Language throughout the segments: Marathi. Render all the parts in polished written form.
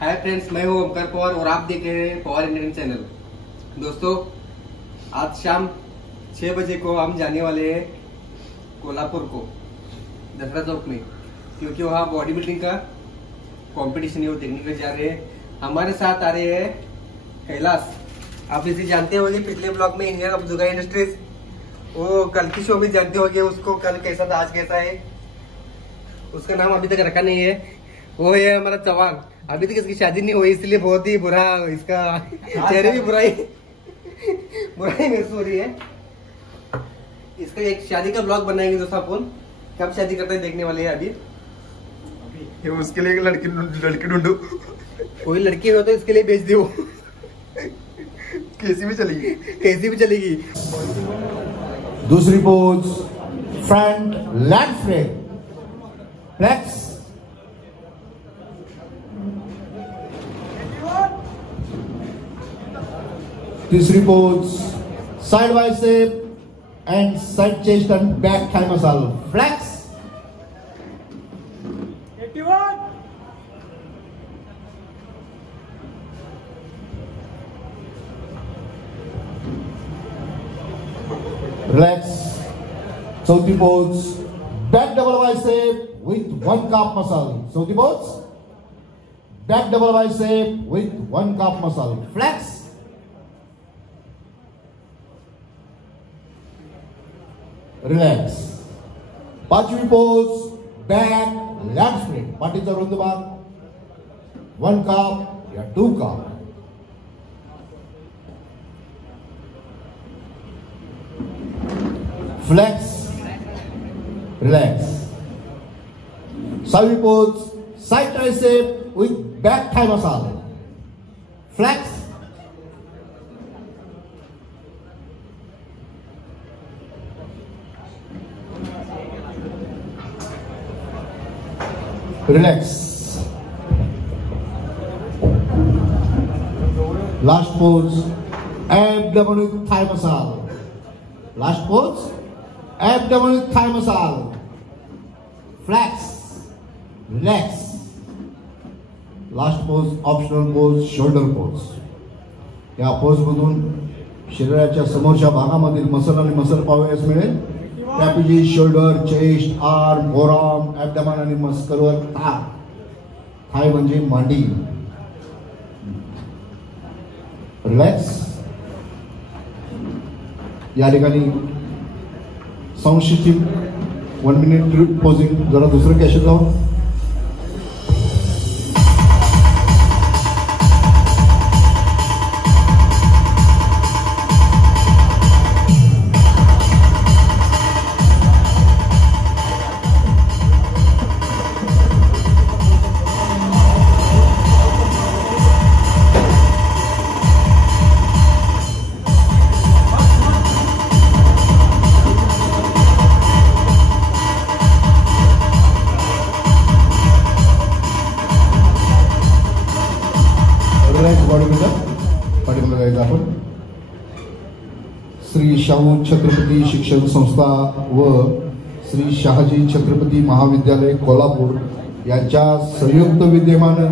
हाय फ्रेंड्स, मैं हूं ओमकार पवार और आप देख रहे हैं पवार इंडियन चैनल। दोस्तों, आज शाम 6 बजे को हम जाने वाले हैं कोल्हापुर को दसरा चौक में, क्योंकि वहाँ बॉडी बिल्डिंग का कंपटीशन है, वो देखने के लिए जा रहे हैं। हमारे साथ आ रहे हैं कैलाश। आप इसे जानते होंगे, पिछले ब्लॉग में इंडियन ऑफ जुगाड़ इंडस्ट्रीज, वो कल की शो भी जानते होंगे उसको, कल कैसा था आज कैसा है। उसका नाम अभी तक रखा नहीं है, वो है हमारा चौहान। अभी तक इसकी शादी नहीं हुई, इसलिए बहुत ही बुरा, इसका चेहरे भी बुराई महसूस हो रही है। इसका एक शादी का ब्लॉग बनाएंगे दोस्तों अपन, कब शादी करते हैं देखने वाले हैं। अभी उसके लिए लड़की ढूंढो, कोई लड़की हो तो इसके लिए भेज दो, कैसी भी चलेगी, कैसी भी चलेगी। दूसरी pose front land flat flex. तीसरी pose side bicep and side chest and back thigh muscle flex. Relax. चौथी pose back double bicep with one calf muscle. चौथी pose back double bicep with one calf muscle flex. Relax. पाचवी पोज बॅक लॅग स्प्लिट, पाठीचा रुंद भाग, वन काप या टू काप। Flex, relax. सहावी pose side tricep with back thigh muscle flex. Relax. Last pose abdomen with thigh muscle. Last pose abdomen with thigh muscle flex. Relax. Last pose optional pose shoulder pose. या पोज मधून शरीराच्या समोरच्या भागामधील मसल आणि मसल पाहावयास मिळेल। Trapezii, shoulder, chest, arm, forearm, abdomen आणि मस्कलवर थाय। थाय म्हणजे मांडी। रिलॅक्स। या ठिकाणी साऊंड सिस्टीम 1 मिनिट पोजिंग, जरा दुसरं कॅशेट जाऊन। आपण श्री शाहू छत्रपती शिक्षण संस्था व श्री शहाजी छत्रपती महाविद्यालय कोल्हापूर यांच्या संयुक्त विद्यमानं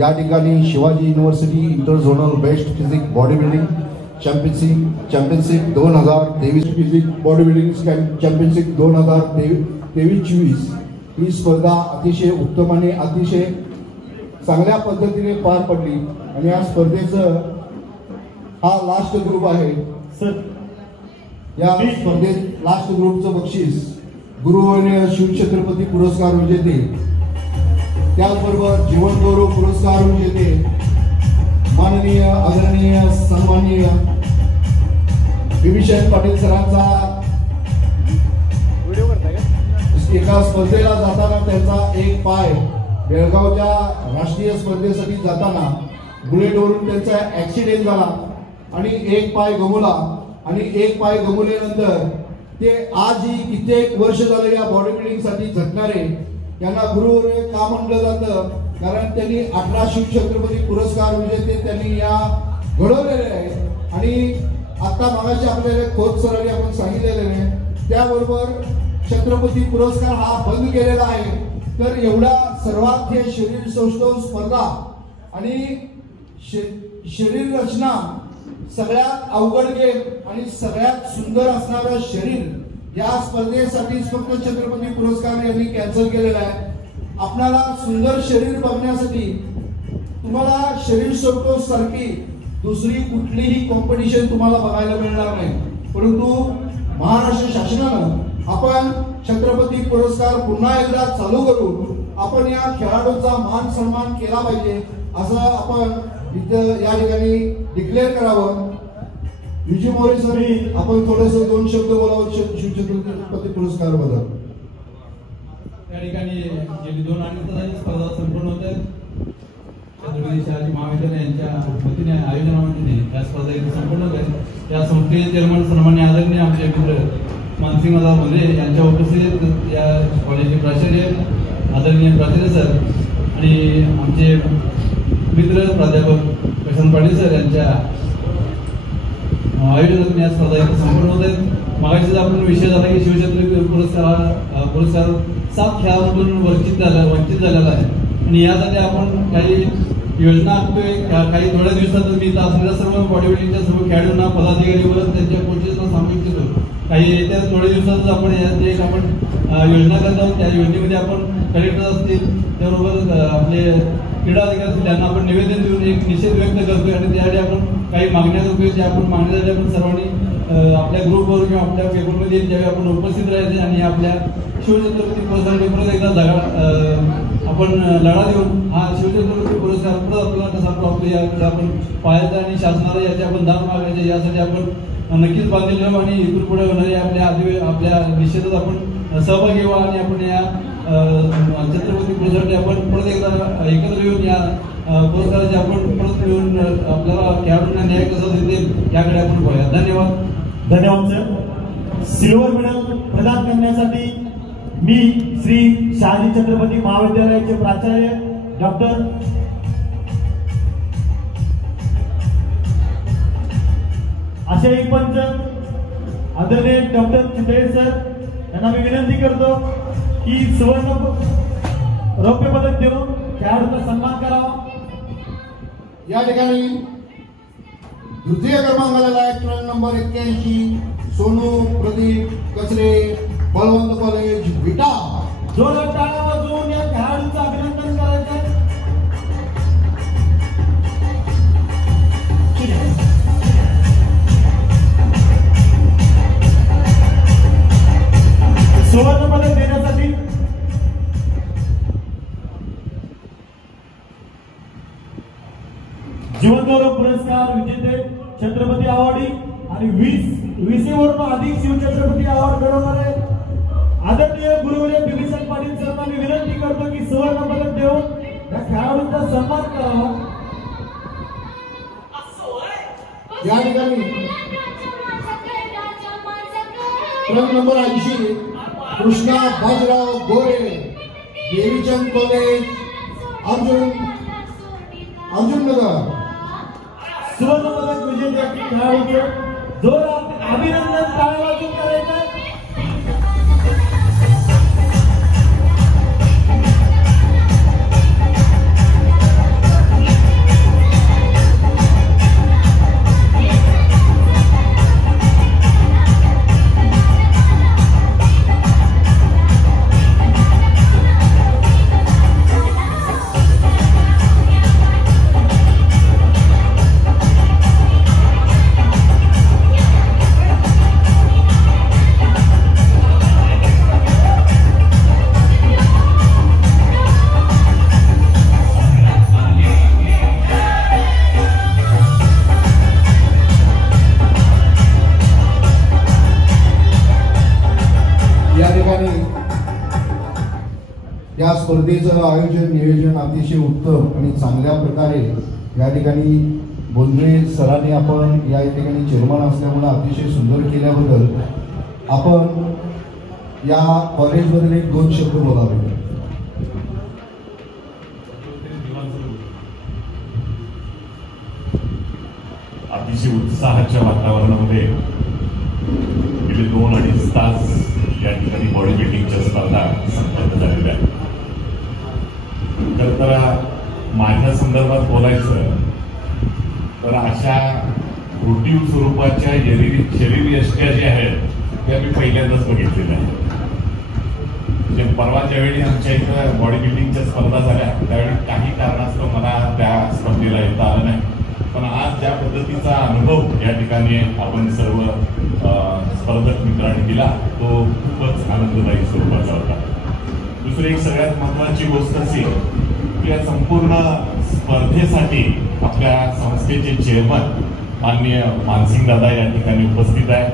या ठिकाणी Shivaji university inter zonal best physique body building championship 2023 physique body building championship 2023-24 ही स्पर्धा अतिशय उत्तम आणि अतिशय चांगल्या पद्धतीने पार पडली। आणि या स्पर्धेचं हा लास्ट ग्रुप आहे सर। या स्पर्धेत लास्ट ग्रुपचं बक्षीस गुरुवर्य शिवछत्रपती पुरस्कार विजेते, त्याचबरोबर जीवन गौरव पुरस्कार विजेते माननीय आदरणीय सन्माननीय विभीषण पाटील सरांचा एका स्पर्धेला जाताना त्यांचा एक पाय बेळगावच्या राष्ट्रीय स्पर्धेसाठी जाताना बुलेटवरून त्यांचा ऍक्सिडेंट झाला आणि एक पाय गमवला। आणि एक पाय गमवल्यानंतर ते आजही कित्येक वर्ष झाले या बॉडी बिल्डिंग साठी झटणारे त्यांना गुरुवर्य का म्हणलं जातं, कारण त्यांनी 18 शिवछत्रपती पुरस्कार विजेते त्यांनी या घडवलेले आहेत। आणि आता मगाशी आपल्याला खोत सरांनी आपण सांगितलेले आहे, त्याबरोबर छत्रपती पुरस्कार हा बंद केलेला आहे। तर एवढा सर्वात शरीर सौष्ठव स्पर्धा आणि शरीर रचना सगळ्यात अवघड गेम आणि सगळ्यात सुंदर असणारं शरीर या स्पर्धेसाठीच फक्त छत्रपती पुरस्कार यांनी कॅन्सल केलेला आहे. आपल्याला सुंदर शरीर बघण्यासाठी तुम्हाला शरीर शोधतो सारखी दुसरी कुठलीही कॉम्पिटिशन तुम्हाला बघायला मिळणार नाही. परंतु महाराष्ट्र शासनानं आपण छत्रपती पुरस्कार पुन्हा एकदा चालू करून आपण या खेळाडूंचा मान सन्मान केला पाहिजे असं आपण इथं या ठिकाणी डिक्लेअर करावं. विजय मोरे सर, आपण थोडस 2 शब्द बोलावं छत्रपती पुरस्कार बद्दल. या ठिकाणी गेली 2 आठवड्यात स्पर्धा संपन्न होत आहेत. छत्रपती शिवाजी महाविद्यालय यांच्या वतीने आयोजनामध्ये या स्पर्धा इथे संपन्न होत आहेत. या संस्थेचे चेअरमन सन्मान्य आदरणीय आमचे मित्र मानसिंगदादा भोंद्रे यांच्या उपस्थितीत या कॉलेजचे प्राचार्य आदरणीय प्राचार्य सर आणि आमचे मित्र प्राध्यापक प्रशांत पाटील सर यांच्या आयोजनातून या स्पर्धा इथे संपन्न होत आहेत. मागाशीच आपण विषय झाला की शिवछत्रपती पुरस्कार 7 खेळाडूंकडून वंचित झालेला आहे आणि यासाठी आपण काही योजना आखतोय. काही थोड्या दिवसात मी इथं असलेल्या सर्व बॉडी बिल्डिंगच्या सर्व खेळाडूंना पदाधिकारी व त्यांच्या कोचेसना सांगू इच्छितो. काही येत्या थोड्या दिवसातच आपण याची एक आपण योजना करत आहोत. त्या योजनेमध्ये आपण कलेक्टर असतील त्याबरोबर आपले क्रीडा अधिकारी असतील त्यांना आपण निवेदन देऊन एक निषेध व्यक्त करतोय आणि त्यासाठी आपण काही मागण्या करतोय. ज्या आपण मागण्यासाठी आपण सर्वांनी आपल्या ग्रुपवर किंवा आपल्या पेपरमध्ये ज्यावेळी आपण उपस्थित राहायचे आणि आपल्या शिवछत्रपती पुरस्कार परत एकदा आपण लढा देऊन हा शिवछत्रपती पुरस्कार परत आपल्याला कसा प्राप्त याकडे आपण पाहायचा आणि शासनाला याचे आपण दान मागायचे यासाठी आपण नक्कीच बांधलेलो आहोत आणि इथून पुढे होणाऱ्या आपल्या निषेधात आपण सहभागी व्हा आणि आपण या छत्रपती पुरस्कारासाठी आपण परत एकदा एकत्र येऊन या पुरस्काराचे आपण परत येऊन आपल्याला खेळाडूंना न्याय कसा देतील याकडे आपण पाहूया. धन्यवाद सर. सिल्वर मेडल प्रदान करण्यासाठी मी श्री शहाजी छत्रपती महाविद्यालयाचे प्राचार्य डॉक्टर आशय पंच आदरणीय डॉक्टर चितळे सर यांना मी विनंती करतो की सुवर्ण रौप्य पदक देऊन खेळाडूंचा सन्मान करावा. या ठिकाणी द्वितीय क्रमांकाला लायक नंबर 81 सोनू प्रदीप कचरे बळवंत कॉलेज विटा. जोरदार टाळ्या वाजवून या खेळाडूंचं अभिनंदन करायचं. सुवर्ण पदक देण्यासाठी जीवनगौरव पुरस्कार विजेते छत्रपती अवॉर्डी आणि 20 वरून अधिक शिवछत्रपती अवॉर्ड मिळवणारे आदरणीय गुरुवर्य बिभीषण पाटील सरांना मी विनंती करतो की सुवर्ण पदक देऊन या खेळाडूंचा सन्मान करावा. या ठिकाणी क्रम नंबर 80 कृष्णा बाजराव गोरे देवीचंद कॉलेज अर्जुन नगर. सुवर्ण पदक विजेते खेळाडूंचं जोरदार अभिनंदन टाळ्या वाजवून करायचं. या स्पर्धेचं आयोजन नियोजन अतिशय उत्तम आणि चांगल्या प्रकारे या ठिकाणी बोंद्रे सरांनी आपण या ठिकाणी चेअरमन असल्यामुळे अतिशय सुंदर केल्याबद्दल आपण या कॉलेजमधील 2 शब्द बोलावे. अतिशय उत्साहाच्या वातावरणामध्ये गेले 2-2.5 तास या ठिकाणी बॉडी बिल्डिंगच्या स्पर्धा संपन्न झालेल्या आहेत. खरं तर माझ्या संदर्भात बोलायचं तर अशा कृत्रिम स्वरूपाच्या शरीर यष्ट्या ज्या आहेत त्या मी पहिल्यांदाच बघितलेल्या आहेत. म्हणजे परवा ज्यावेळी आमच्या इथं बॉडी बिल्डिंगच्या स्पर्धा झाल्या त्यावेळी काही कारणास्तव मला त्या स्पर्धेला येता आलं नाही. पण आज ज्या पद्धतीचा अनुभव या ठिकाणी आपण सर्व स्पर्धक मित्रांनी दिला तो खूपच आनंददायी स्वरूपाचा होता. दुसरी एक सगळ्यात महत्वाची गोष्ट अशी की या संपूर्ण स्पर्धेसाठी आपल्या संस्थेचे चेअरमन माननीय मानसिंग दादा या ठिकाणी उपस्थित आहे.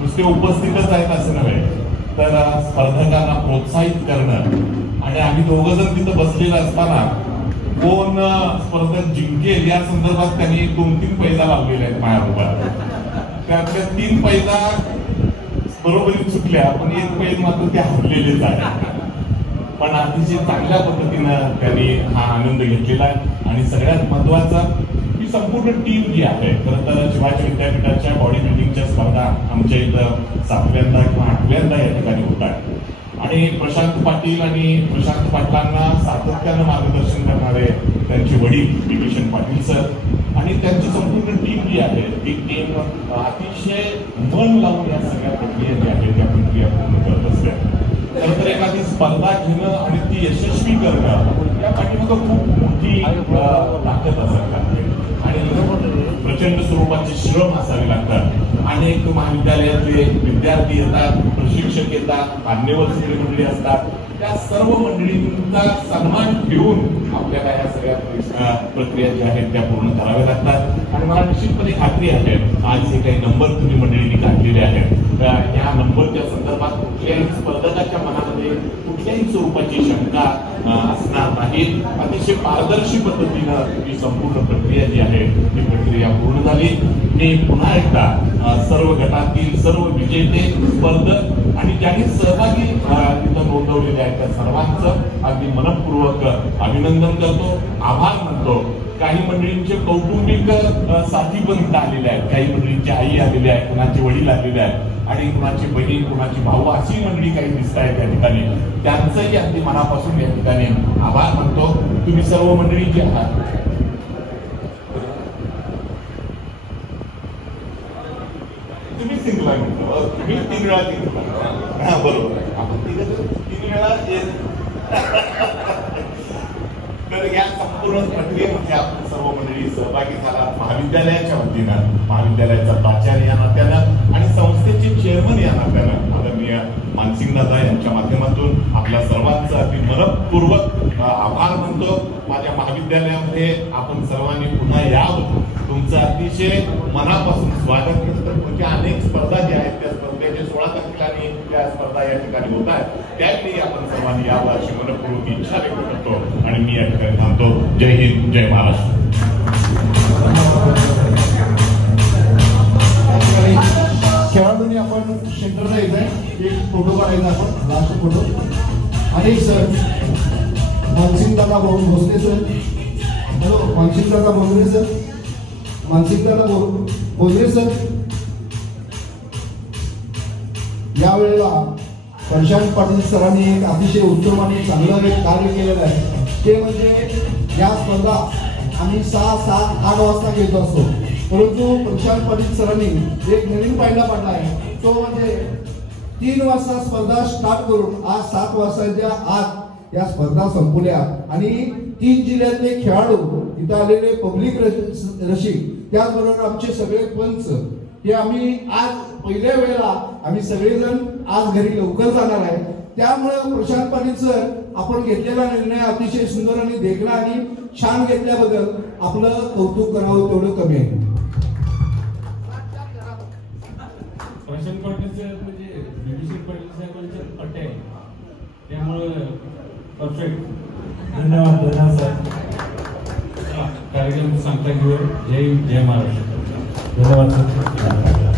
नुसते उपस्थितच आहेत असं नव्हे तर स्पर्धकांना प्रोत्साहित करणं आणि आम्ही दोघं जण तिथं बसलेलं असताना कोण स्पर्धक जिंकेल या संदर्भात त्यांनी 2-3 पैजा लावलेले आहेत माझ्याबरोबर. त्यातल्या 3 पैजा बरोबरीत सुटल्या पण 1 पैज मात्र ते हरलेलेच आहे. पण अतिशय चांगल्या पद्धतीनं त्यांनी हा आनंद घेतलेला आहे. आणि सगळ्यात महत्वाचं ही संपूर्ण टीम जी आहे खरं तर शिवाजी विद्यापीठाच्या बॉडी बिल्डिंगच्या स्पर्धा आमच्या इथं 7व्यांदा किंवा 8व्यांदा या ठिकाणी होत आहे. आणि प्रशांत पाटील आणि प्रशांत पाटलांना सातत्यानं मार्गदर्शन करणारे त्यांचे वडील विभीषण पाटील सर आणि त्यांची संपूर्ण टीम जी आहे ती टीम अतिशय मन लावून या सगळ्या प्रक्रिया ज्या आहेत त्या प्रक्रिया पूर्ण करत असते. खरं तर एखादी स्पर्धा घेणं आणि ती यशस्वी करणं या पाठीमागं खूप मोठी ताकद असावी लागते आणि प्रचंड स्वरूपाचे श्रम असावे लागतात. अनेक महाविद्यालयातले विद्यार्थी येतात, प्रशिक्षक येतात, मान्यवर सगळी मंडळी असतात. त्या सर्व मंडळींचा सन्मान ठेवून आपल्याला या सगळ्या प्रक्रिया ज्या आहेत त्या पूर्ण कराव्या लागतात. आणि मला निश्चितपणे खात्री आहे आज जे काही नंबर तुम्ही मंडळींनी काढलेले आहेत या नंबरच्या संदर्भात कुठल्याही स्पर्धकाच्या मनामध्ये कुठल्याही स्वरूपाची शंका असणार नाही. अतिशय पारदर्शी पद्धतीनं ही संपूर्ण प्रक्रिया जी आहे ती प्रक्रिया पूर्ण झाली. मी पुन्हा एकदा सर्व गटातील सर्व विजेते स्पर्धक आणि ज्यांनी सहभागी तिथं नोंदवलेले आहेत त्या सर्वांचं अगदी मनपूर्वक अभिनंदन करतो, आभार मानतो. काही मंडळींचे कौटुंबिक साथी पण इथं आलेले आहेत, काही मंडळींची आई आलेली आहे, कुणाचे वडील आलेले आहेत आणि कुणाची बहीण कुणाची भाऊ अशी मंडळी काही दिसत आहेत त्या ठिकाणी. त्यांचंही अगदी मनापासून या ठिकाणी आभार मानतो. तुम्ही सर्व मंडळी जी आहात तुम्ही जिंकला म्हणतो, तुम्ही 3 वेळा जिंकला. हा बरोबर आहे, आपण 3 वेळा तर या संपूर्ण प्रक्रियेमध्ये आपण सर्व मंडळी सहभागी झाला. महाविद्यालयाच्या वतीनं महाविद्यालयाचा प्राचार्य या नात्यानं आणि संस्थेचे चेअरमन या नात्यानं आदरणीय मानसिंग दादा यांच्या माध्यमातून आपल्या सर्वांचं अगदी मनपूर्वक आभार मानतो. माझ्या महाविद्यालयामध्ये आपण सर्वांनी पुन्हा यावं, तुमचं अतिशय मनापासून स्वागत करतो. म्हणजे अनेक स्पर्धा ज्या आहेत त्या स्पर्धेचे 16 तारखेला त्या स्पर्धा या ठिकाणी होत आहेत त्यावेळी आपण सर्वांनी यावं अशी मनपूर्वक इच्छा व्यक्त करतो आणि मी या ठिकाणी थांबतो. जय हिंद, जय महाराष्ट्र. खेळाडूंनी आपण सेंटरला यायचंय, एक फोटो काढायचा आपण लास्ट फोटो. आणि सर मानसिंग दादा भोसले सर, हॅलो मानसिंग दादा भोसले सर, मानसिंग दादा भोसले सर. यावेळेला प्रशांत पाटील सरांनी एक अतिशय उत्तम आणि चांगलं एक कार्य केलेलं आहे. ते म्हणजे या स्पर्धा आम्ही 6, 7, 8 वाजता घेत असतो, परंतु प्रशांत पाटील सरांनी एक नवीन पायंडा पाडला आहे. तो म्हणजे 3 वाजता स्पर्धा स्टार्ट करून आज 7 वाजताच्या आत या स्पर्धा संपल्या. आणि 3 जिल्ह्यातले खेळाडू, इथं आलेले पब्लिक रसिक, त्याचबरोबर आमचे सगळे पंच, हे आम्ही आज पहिल्या वेळेला आम्ही सगळेजण आज घरी लवकर जाणार आहे. त्यामुळे प्रशांत पाटील सर आपण घेतलेला निर्णय अतिशय सुंदर आणि देखणा आणि छान घेतल्याबद्दल आपलं कौतुक करावं तेवढं कमी आहे. प्रशांत पाटील साहेब म्हणजे विभीषण पाटील साहेबांचे पट्टे आहे त्यामुळे परफेक्ट. धन्यवाद सर. कार्यक्रम सांगता घेऊ. जय हिंद, जय महाराष्ट्र. धन्यवाद सर.